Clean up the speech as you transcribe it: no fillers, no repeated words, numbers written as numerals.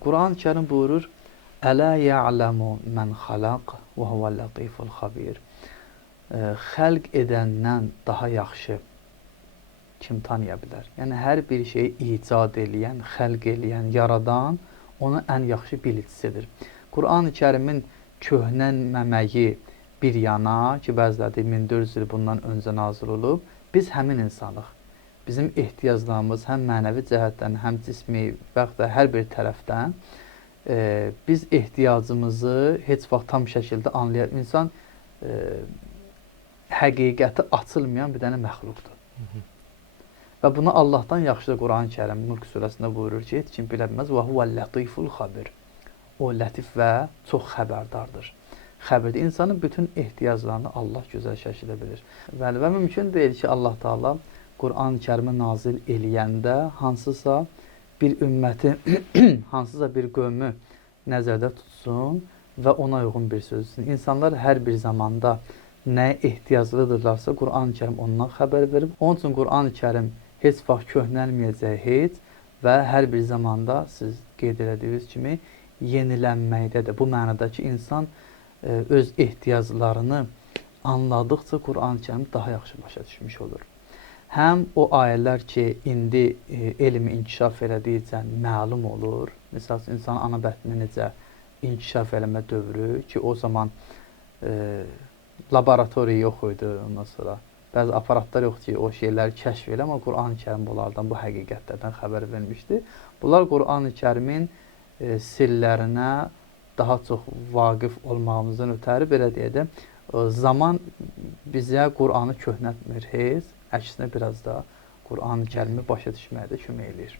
Quran-ı Kərim buyurur: "Ələ ya'lamu mən xalaq və huvəl latiful xabir." Xəlq edəndən daha yaxşı kim tanıya bilər? Yəni hər bir şeyi icad eləyən, xəlq eləyən, yaradan onu ən yaxşı bilicisidir. Quran-ı Kərimin köhnəlməməyi bir yana ki, bəziləri deyir 1400 il bundan öncə nazil olub, biz həmin insanıq. Bizim ehtiyaclarımız həm mənəvi cəhətdən, həm cismi və yaxud da hər bir tərəfdən biz ehtiyacımızı heç vaxt tam şəkildə anlayaq. İnsan həqiqəti açılmayan bir dənə məxluqdur. Və bunu Allahdan yaxşı da Quran-ı Kərim Mulk surəsində buyurur ki, heç kim bilə bilməz. Və huvəl latiful xabir. O lətif və çox xəbərdardır. Xəbirdə insanın bütün ehtiyaclarını Allah gözəl şəkildə bilir. Və mümkün deyil ki, Allah Taala Quran-ı Kərimi nazil eləyəndə hansısa bir ümməti, hansısa bir qövmü nəzərdə tutsun və ona uyğun bir söz desin. İnsanlar hər bir zamanda nəyə ehtiyaclıdırlarsa Quran-ı Kərim ondan xəbər verib. Onun üçün Quran-ı Kərim heç vaxt köhnəlməyəcək heç və hər bir zamanda siz qeyd elədiyiniz kimi yenilənməkdədir. Bu mənada ki, insan öz ehtiyaclarını anladıqca Quran-ı Kərimi daha yaxşı başa düşmüş olur. Həm o ayələr ki, indi elmi inkişaf elədikcə məlum olur. Məsələn, insan ana bətni necə inkişaf eləmə dövrü ki, o zaman laboratoriya yox idi, ondan sonra bəzi aparatlar yoxdur ki, o şeyləri kəşf elə, amma Quran-ı Kərim bunlardan, bu həqiqətlərdən xəbər vermişdi. Bunlar Quran-ı Kərimin sirlərinə daha çox vaqif olmağımızdan ötəri belə deyə də zaman bizə Quranı köhnəltmir heç. Əksinə biraz da Quran-ı Kərimi başa düşməyə də kömək eləyir.